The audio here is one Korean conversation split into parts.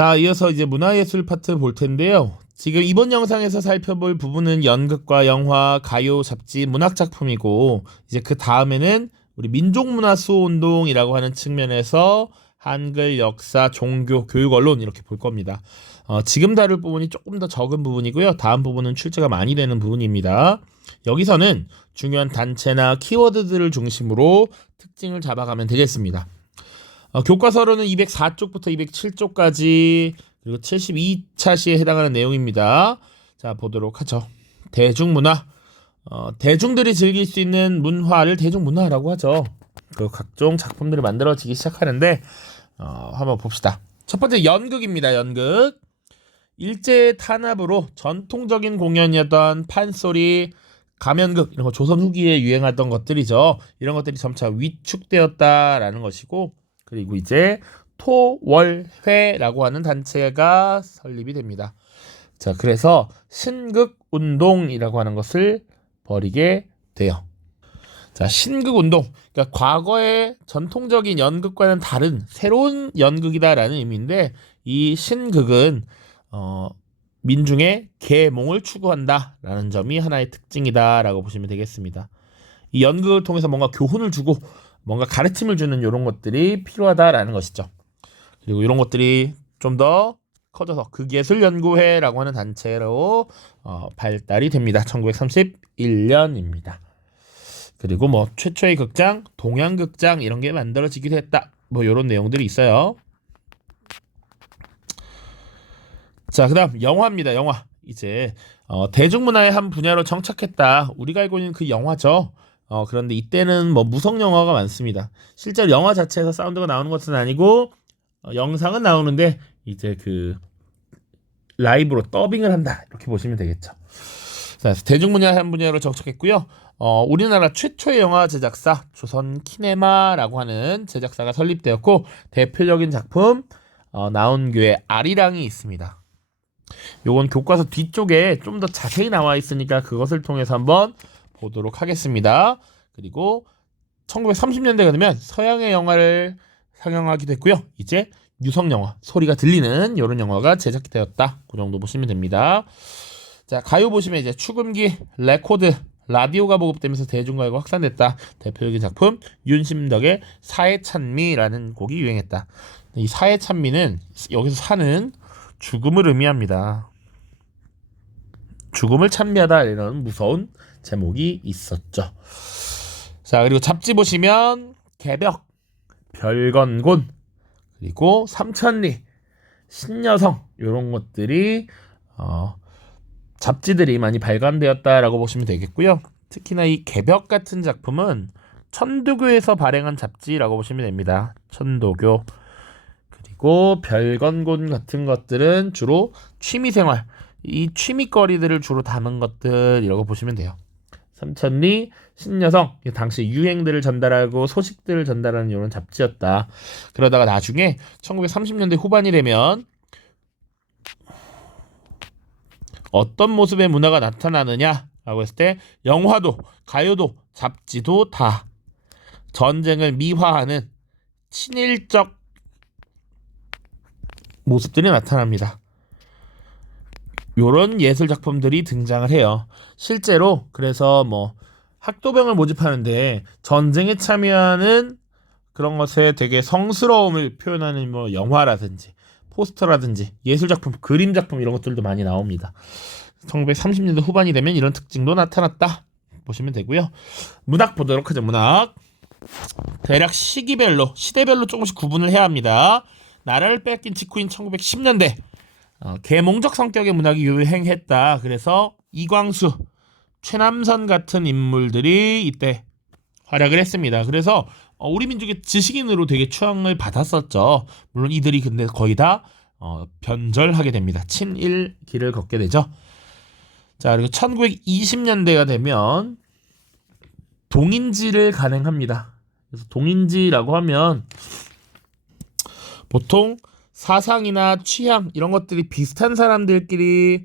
자, 이어서 이제 문화예술 파트 볼 텐데요. 지금 이번 영상에서 살펴볼 부분은 연극과 영화, 가요, 잡지, 문학 작품이고, 이제 그 다음에는 우리 민족문화 수호운동이라고 하는 측면에서 한글, 역사, 종교, 교육, 언론 이렇게 볼 겁니다. 지금 다룰 부분이 조금 더 적은 부분이고요. 다음 부분은 출제가 많이 되는 부분입니다. 여기서는 중요한 단체나 키워드들을 중심으로 특징을 잡아가면 되겠습니다. 교과서로는 204쪽부터 207쪽까지 그리고 72차 시에 해당하는 내용입니다. 자, 보도록 하죠. 대중문화. 대중들이 즐길 수 있는 문화를 대중문화라고 하죠. 그 각종 작품들이 만들어지기 시작하는데 한번 봅시다. 첫 번째 연극입니다. 연극. 일제의 탄압으로 전통적인 공연이었던 판소리, 가면극 이런 거 조선 후기에 유행하던 것들이죠. 이런 것들이 점차 위축되었다라는 것이고, 그리고 이제 토월회라고 하는 단체가 설립이 됩니다. 자, 그래서 신극운동이라고 하는 것을 벌이게 돼요. 자, 신극운동. 그러니까 과거의 전통적인 연극과는 다른 새로운 연극이다라는 의미인데, 이 신극은 민중의 계몽을 추구한다라는 점이 하나의 특징이다라고 보시면 되겠습니다. 이 연극을 통해서 뭔가 교훈을 주고 뭔가 가르침을 주는 이런 것들이 필요하다라는 것이죠. 그리고 이런 것들이 좀 더 커져서 극예술연구회라고 하는 단체로 발달이 됩니다. 1931년입니다. 그리고 뭐 최초의 극장, 동양극장 이런 게 만들어지기도 했다. 뭐 이런 내용들이 있어요. 자, 그다음 영화입니다. 영화. 이제 대중문화의 한 분야로 정착했다. 우리가 알고 있는 그 영화죠. 그런데 이때는 뭐 무성 영화가 많습니다. 실제로 영화 자체에서 사운드가 나오는 것은 아니고 영상은 나오는데 이제 그 라이브로 더빙을 한다. 이렇게 보시면 되겠죠. 자, 대중문화의 한 분야로 정착했고요. 우리나라 최초의 영화 제작사 조선 키네마라고 하는 제작사가 설립되었고, 대표적인 작품 나온교의 아리랑이 있습니다. 요건 교과서 뒤쪽에 좀 더 자세히 나와 있으니까 그것을 통해서 한번 보도록 하겠습니다. 그리고 1930년대가 되면 서양의 영화를 상영하기도 했고요. 이제 유성 영화, 소리가 들리는 이런 영화가 제작이 되었다. 그 정도 보시면 됩니다. 자, 가요 보시면 이제 축음기, 레코드, 라디오가 보급되면서 대중가요가 확산됐다. 대표적인 작품 윤심덕의 사해찬미라는 곡이 유행했다. 이 사해찬미는 여기서 사는 죽음을 의미합니다. 죽음을 찬미하다 이런 무서운 제목이 있었죠. 자, 그리고 잡지 보시면 개벽, 별건곤, 그리고 삼천리, 신여성 이런 것들이 잡지들이 많이 발간되었다라고 보시면 되겠고요. 특히나 이 개벽 같은 작품은 천도교에서 발행한 잡지라고 보시면 됩니다. 천도교. 그리고 별건곤 같은 것들은 주로 취미생활, 이 취미거리들을 주로 담은 것들이라고 보시면 돼요. 삼천리, 신여성, 당시 유행들을 전달하고 소식들을 전달하는 이런 잡지였다. 그러다가 나중에 1930년대 후반이 되면 어떤 모습의 문화가 나타나느냐라고 했을 때 영화도, 가요도, 잡지도 다 전쟁을 미화하는 친일적 모습들이 나타납니다. 요런 예술 작품들이 등장을 해요. 실제로 그래서 뭐 학도병을 모집하는데 전쟁에 참여하는 그런 것에 되게 성스러움을 표현하는 뭐 영화라든지 포스터라든지 예술 작품, 그림 작품 이런 것들도 많이 나옵니다. 1930년대 후반이 되면 이런 특징도 나타났다 보시면 되고요. 문학 보도록 하죠. 문학. 대략 시기별로, 시대별로 조금씩 구분을 해야 합니다. 나라를 뺏긴 직후인 1910년대 계몽적 성격의 문학이 유행했다. 그래서 이광수, 최남선 같은 인물들이 이때 활약을 했습니다. 그래서 우리 민족의 지식인으로 되게 추앙을 받았었죠. 물론 이들이 근데 거의 다 변절하게 됩니다. 친일 길을 걷게 되죠. 자, 그리고 1920년대가 되면 동인지를 간행합니다. 그래서 동인지라고 하면 보통 사상이나 취향 이런 것들이 비슷한 사람들끼리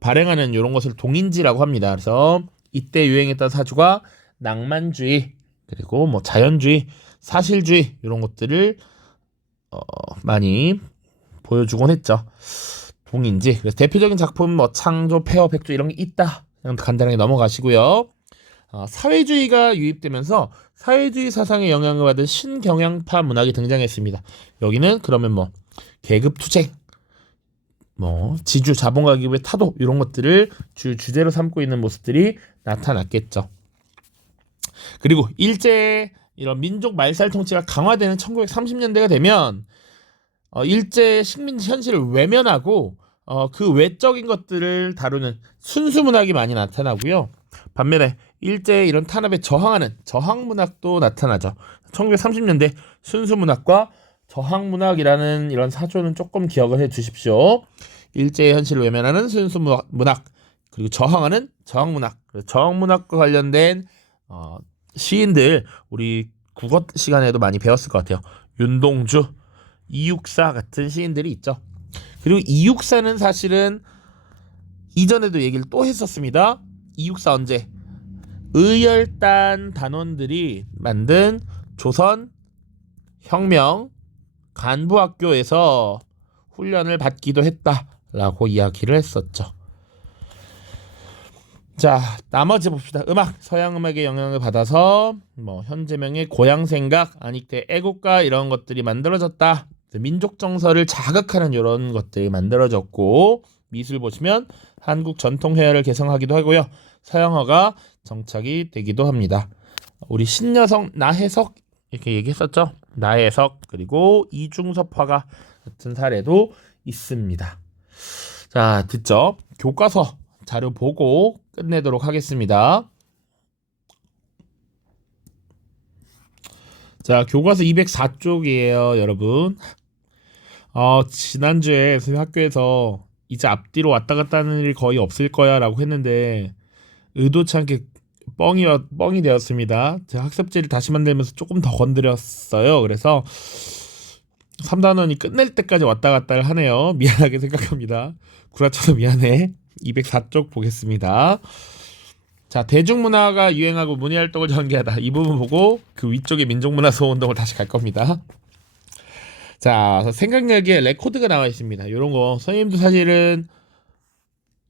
발행하는 이런 것을 동인지라고 합니다. 그래서 이때 유행했던 사주가 낭만주의, 그리고 뭐 자연주의, 사실주의 이런 것들을 많이 보여주곤 했죠. 동인지. 그래서 대표적인 작품 뭐 창조, 폐허, 백조 이런 게 있다. 그냥 간단하게 넘어가시고요. 사회주의가 유입되면서 사회주의 사상에 영향을 받은 신경향파 문학이 등장했습니다. 여기는 그러면 뭐 계급투쟁, 뭐 지주, 자본가 기업의 타도 이런 것들을 주제로 삼고 있는 모습들이 나타났겠죠. 그리고 일제 이런 민족 말살 통치가 강화되는 1930년대가 되면 일제 식민 현실을 외면하고 그 외적인 것들을 다루는 순수 문학이 많이 나타나고요. 반면에 일제 이런 탄압에 저항하는 저항 문학도 나타나죠. 1930년대 순수 문학과 저항 문학이라는 이런 사조는 조금 기억을 해 주십시오. 일제의 현실을 외면하는 순수 문학, 그리고 저항하는 저항 문학. 저항 문학과 관련된 시인들 우리 국어 시간에도 많이 배웠을 것 같아요. 윤동주, 이육사 같은 시인들이 있죠. 그리고 이육사는 사실은 이전에도 얘기를 또 했었습니다. 이육사 언제? 의열단 단원들이 만든 조선 혁명 간부학교에서 훈련을 받기도 했다라고 이야기를 했었죠. 자, 나머지 봅시다. 음악, 서양 음악의 영향을 받아서 뭐 현재명의 고향생각, 안익태 애국가 이런 것들이 만들어졌다. 민족 정서를 자극하는 이런 것들이 만들어졌고, 미술 보시면 한국 전통 회화를 개성하기도 하고요. 서양화가 정착이 되기도 합니다. 우리 신여성 나혜석 이렇게 얘기했었죠. 나혜석 그리고 이중섭 화가 같은 사례도 있습니다. 자, 듣죠. 교과서 자료 보고 끝내도록 하겠습니다. 자, 교과서 204쪽이에요, 여러분. 지난주에 선생님 학교에서 이제 앞뒤로 왔다 갔다 하는 일이 거의 없을 거야 라고 했는데 의도치 않게 뻥이 되었습니다. 제가 학습지를 다시 만들면서 조금 더 건드렸어요. 그래서 3단원이 끝낼 때까지 왔다 갔다 하네요. 미안하게 생각합니다. 구라쳐서 미안해. 204쪽 보겠습니다. 자, 대중문화가 유행하고 문예활동을 전개하다. 이 부분 보고 그 위쪽에 민족문화 소운동을 다시 갈 겁니다. 자, 생각나기에 레코드가 나와 있습니다. 이런 거 선생님도 사실은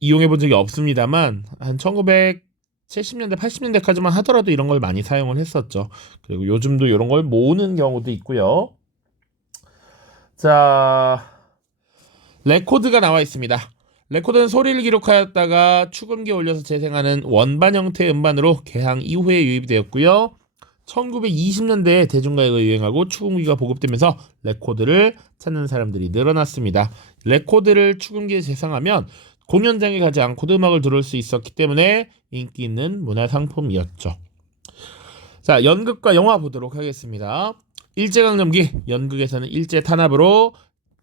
이용해 본 적이 없습니다만 한 1970년대, 80년대까지만 하더라도 이런 걸 많이 사용을 했었죠. 그리고 요즘도 이런 걸 모으는 경우도 있고요. 자, 레코드가 나와 있습니다. 레코드는 소리를 기록하였다가 축음기에 올려서 재생하는 원반 형태의 음반으로 개항 이후에 유입되었고요. 1920년대에 대중가요가 유행하고 축음기가 보급되면서 레코드를 찾는 사람들이 늘어났습니다. 레코드를 축음기에 재생하면 공연장에 가지 않고도 음악을 들을 수 있었기 때문에 인기 있는 문화상품이었죠. 자, 연극과 영화 보도록 하겠습니다. 일제강점기 연극에서는 일제 탄압으로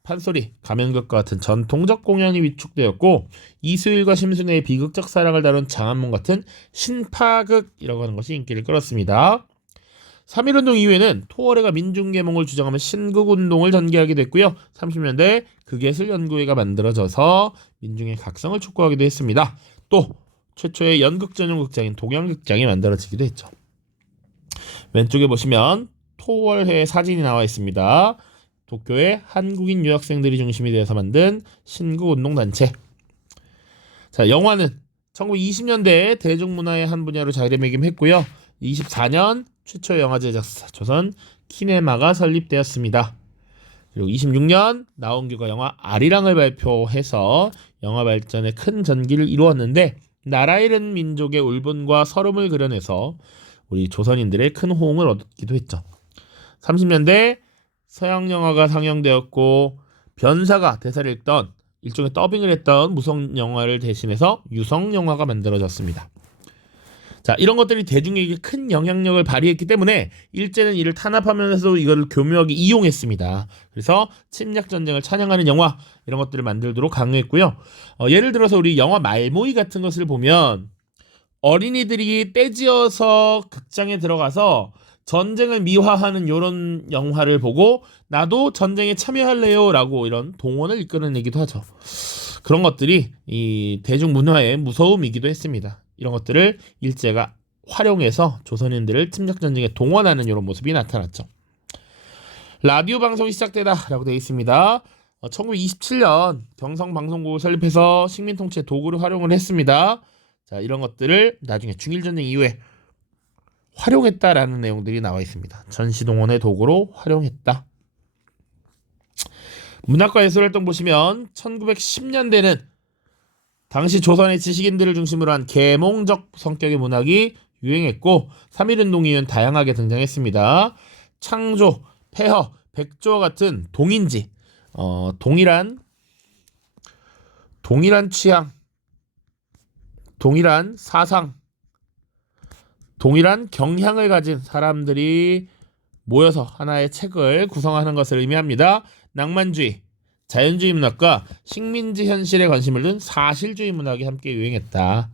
판소리, 가면극과 같은 전통적 공연이 위축되었고 이수일과 심순애의 비극적 사랑을 다룬 장안문 같은 신파극이라고 하는 것이 인기를 끌었습니다. 3.1운동 이후에는 토월회가 민중계몽을 주장하며 신극운동을 전개하게 됐고요. 30년대 극예술연구회가 만들어져서 민중의 각성을 촉구하기도 했습니다. 또 최초의 연극 전용 극장인 동양극장이 만들어지기도 했죠. 왼쪽에 보시면 토월회 사진이 나와 있습니다. 도쿄의 한국인 유학생들이 중심이 되어서 만든 신극운동단체. 자, 영화는 1920년대에 대중문화의 한 분야로 자리매김했고요. 24년 최초 영화 제작사 조선 키네마가 설립되었습니다. 그리고 26년 나온규가 영화 아리랑을 발표해서 영화 발전에 큰 전기를 이루었는데 나라 잃은 민족의 울분과 서름을 그려내서 우리 조선인들의 큰 호응을 얻기도 했죠. 30년대 서양 영화가 상영되었고 변사가 대사를 읽던 일종의 더빙을 했던 무성 영화를 대신해서 유성 영화가 만들어졌습니다. 자, 이런 것들이 대중에게 큰 영향력을 발휘했기 때문에 일제는 이를 탄압하면서도 이걸 교묘하게 이용했습니다. 그래서 침략 전쟁을 찬양하는 영화 이런 것들을 만들도록 강요했고요. 예를 들어서 우리 영화 말모이 같은 것을 보면 어린이들이 떼지어서 극장에 들어가서 전쟁을 미화하는 이런 영화를 보고 나도 전쟁에 참여할래요 라고 이런 동원을 이끌어내기도 하죠. 그런 것들이 이 대중문화의 무서움이기도 했습니다. 이런 것들을 일제가 활용해서 조선인들을 침략전쟁에 동원하는 이런 모습이 나타났죠. 라디오 방송이 시작되다 라고 되어 있습니다. 1927년 경성방송국을 설립해서 식민통치의 도구를 활용을 했습니다. 자, 이런 것들을 나중에 중일전쟁 이후에 활용했다라는 내용들이 나와 있습니다. 전시동원의 도구로 활용했다. 문학과 예술활동 보시면 1910년대는 당시 조선의 지식인들을 중심으로 한 계몽적 성격의 문학이 유행했고 3.1운동 이후엔 다양하게 등장했습니다. 창조, 폐허, 백조와 같은 동인지, 동일한 취향, 동일한 사상, 동일한 경향을 가진 사람들이 모여서 하나의 책을 구성하는 것을 의미합니다. 낭만주의, 자연주의 문학과 식민지 현실에 관심을 둔 사실주의 문학이 함께 유행했다.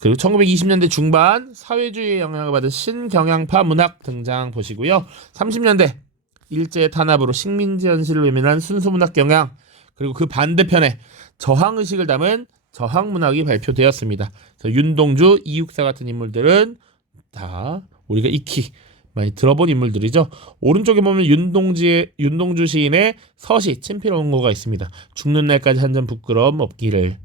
그리고 1920년대 중반 사회주의의 영향을 받은 신경향파 문학 등장 보시고요. 30년대 일제의 탄압으로 식민지 현실을 외면한 순수문학 경향, 그리고 그 반대편에 저항의식을 담은 저항문학이 발표되었습니다. 윤동주, 이육사 같은 인물들은 다 우리가 익히 많이 들어본 인물들이죠. 오른쪽에 보면 윤동주 시인의 서시 친필원고가 있습니다. 죽는 날까지 한 점 부끄러움 없기를,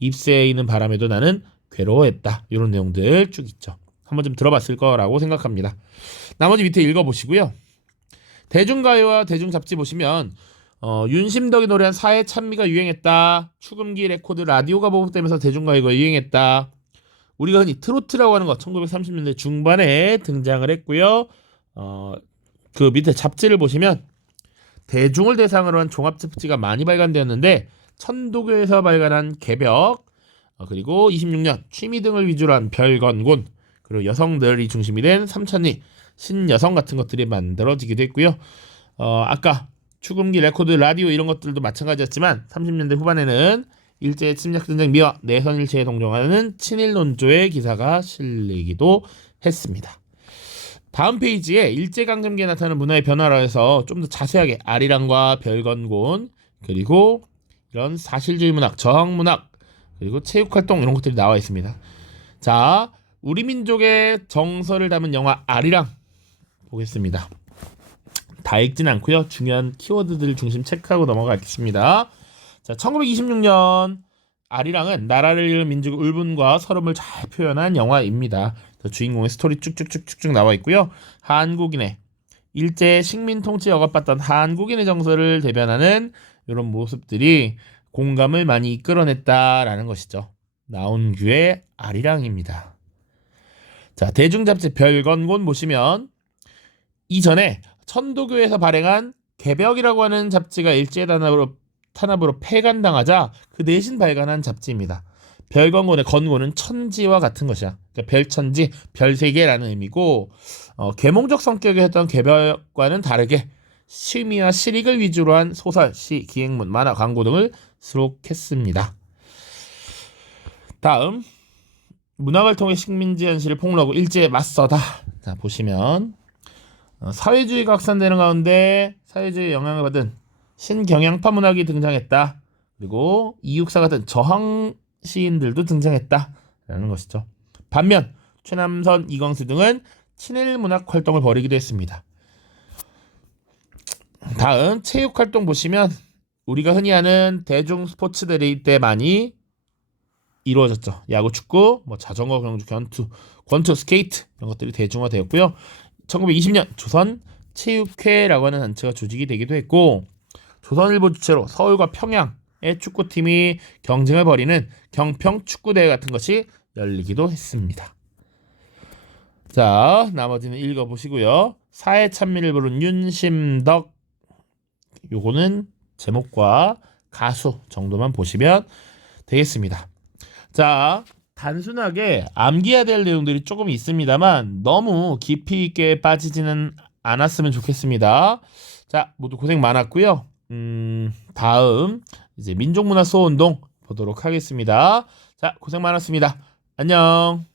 잎새에 있는 바람에도 나는 괴로워했다. 이런 내용들 쭉 있죠. 한번 좀 들어봤을 거라고 생각합니다. 나머지 밑에 읽어보시고요. 대중가요와 대중잡지 보시면 윤심덕이 노래한 사회 찬미가 유행했다. 추금기 레코드 라디오가 보급되면서 대중가요가 유행했다. 우리가 흔히 트로트라고 하는 거 1930년대 중반에 등장을 했고요. 그 밑에 잡지를 보시면 대중을 대상으로 한 종합잡지가 많이 발간되었는데 천도교에서 발간한 개벽, 그리고 26년 취미 등을 위주로 한 별건곤, 그리고 여성들이 중심이 된 삼천리, 신여성 같은 것들이 만들어지기도 했고요. 아까 추금기 레코드 라디오 이런 것들도 마찬가지였지만 30년대 후반에는 일제의 침략 전쟁 미화 내선일체에 동정하는 친일 논조의 기사가 실리기도 했습니다. 다음 페이지에 일제강점기에 나타나는 문화의 변화라 해서 좀 더 자세하게 아리랑과 별건곤, 그리고 이런 사실주의 문학, 저항문학, 그리고 체육활동 이런 것들이 나와 있습니다. 자, 우리 민족의 정서를 담은 영화 아리랑 보겠습니다. 다 읽진 않고요. 중요한 키워드들 중심 체크하고 넘어가겠습니다. 자, 1926년 아리랑은 나라를 잃은 민족의 울분과 서름을 잘 표현한 영화입니다. 주인공의 스토리 쭉쭉쭉쭉 나와 있고요. 한국인의 일제 식민 통치에 억압받던 한국인의 정서를 대변하는 이런 모습들이 공감을 많이 이끌어냈다라는 것이죠. 나온규의 아리랑입니다. 자, 대중잡지 별건곤 보시면 이전에 천도교에서 발행한 개벽이라고 하는 잡지가 일제 탄압으로 폐간당하자 그 대신 발간한 잡지입니다. 별건곤의 건곤은 천지와 같은 것이야. 그러니까 별천지, 별세계라는 의미고, 계몽적 성격의 했던 개벽과는 다르게 취미와 실익을 위주로 한 소설, 시, 기행문, 만화, 광고 등을 수록했습니다. 다음, 문학을 통해 식민지 현실을 폭로하고 일제에 맞서다. 자, 보시면 사회주의가 확산되는 가운데 사회주의의 영향을 받은 신경향파 문학이 등장했다. 그리고 이육사 같은 저항 시인들도 등장했다라는 것이죠. 반면 최남선, 이광수 등은 친일 문학 활동을 벌이기도 했습니다. 다음 체육활동 보시면 우리가 흔히 아는 대중 스포츠들이 이때 많이 이루어졌죠. 야구, 축구, 자전거, 경주, 권투, 스케이트 이런 것들이 대중화되었고요. 1920년 조선 체육회라고 하는 단체가 조직이 되기도 했고, 조선일보 주최로 서울과 평양의 축구팀이 경쟁을 벌이는 경평 축구대회 같은 것이 열리기도 했습니다. 자, 나머지는 읽어보시고요. 사회 찬미를 부른 윤심덕, 요거는 제목과 가수 정도만 보시면 되겠습니다. 자, 단순하게 암기해야 될 내용들이 조금 있습니다만 너무 깊이 있게 빠지지는 않았으면 좋겠습니다. 자, 모두 고생 많았고요. 다음 이제 민족문화 수호운동 보도록 하겠습니다. 자, 고생 많았습니다. 안녕.